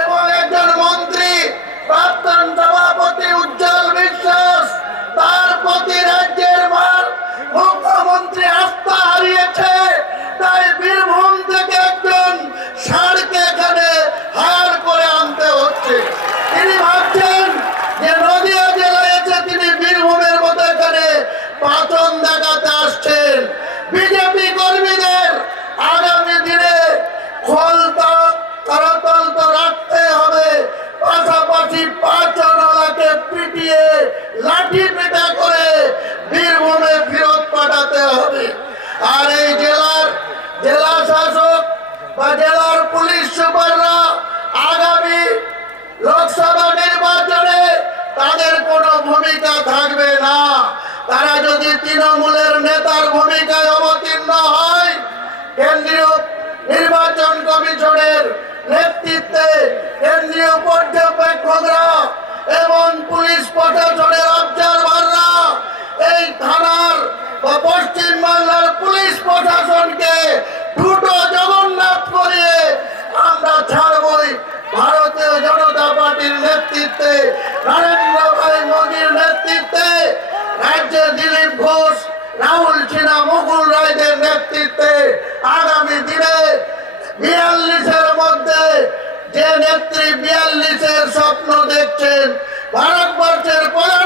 এবং আর এই জেলার জেলা শাসক বা জেলার পুলিশ সুপাররা আগামী লোকসভা নির্বাচনে তাদের কোনো ভূমিকা থাকবে না। তারা যদি তৃণমূলের নেতার ভূমিকায় অবতীর্ণ হয়, কেন্দ্রীয় নির্বাচন কমিশনের নেতৃত্বে কেন্দ্রীয় পর্যবেক্ষকরা এবং পুলিশ প্রশাসনের অবজারভাররা এই থানার বা পশ্চিম বাংলার পুলিশ প্রশাসনকে দুটো জগন্নাথ করিয়ে আমরা ছাড়বই ভারতীয় জনতা পার্টির নেতৃত্বে নরেন্দ্র ভাই মোদীর নেতৃত্বে রাজ্যে দিলীপ ঘোষ রাহুল সিনহা মুকুল রায়দের নেতৃত্বে আগামী দিনে বিয়াল্লিশের মধ্যে যে নেত্রী বিয়াল্লিশের স্বপ্ন দেখছেন, ভারতবর্ষের প্রধানমন্ত্রী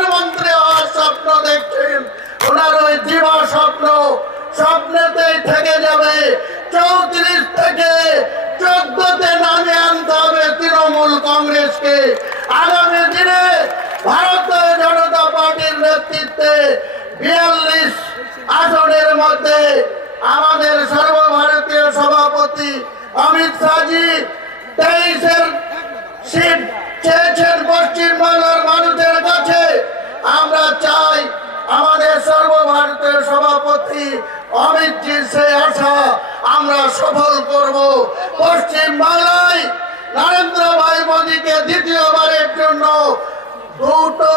মধ্যে আমাদের সর্বভারতীয় সভাপতি অমিত শাহজি তেইশের সিট চেয়েছেন পশ্চিমবাংলার মানুষের কাছে। আমরা চাই আমাদের সর্বভারতীয় সভাপতি অমিত জির সে আশা আমরা সফল করব। পশ্চিম বাংলায় নরেন্দ্র ভাই মোদীকে দ্বিতীয়বারের জন্য দুটো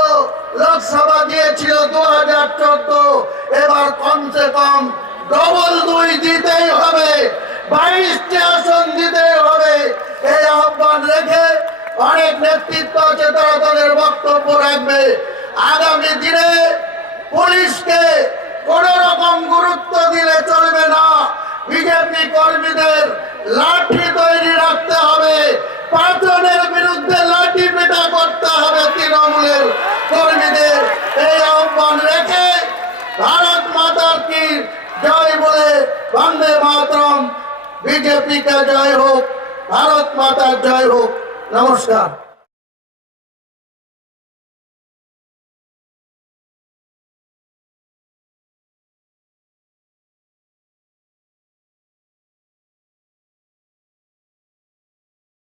লোকসভা দিয়েছিল দু হাজার চোদ্দ। এবার কমসে কম ডবল দুই দিতেই হবে। বাইশটি আসন দিতেই হবে। এই আহ্বান রেখে অনেক নেতৃত্ব আছে, তারা তাদের বক্তব্য রাখবে। আগামী দিনে পুলিশকে কোন রকম গুরুত্ব দিলে চলবে না। বিজেপি কর্মীদের লাঠি তৈরি রাখতে হবে পাঁচনের বিরুদ্ধে লাঠি পেটা করতে হবে তৃণমূলের কর্মীদের এই আহ্বান রেখে ভারত মাতার কি জয় বলে বন্দে মাতরম। বিজেপি কে জয় হোক ভারত মাতার জয় হোক। নমস্কার।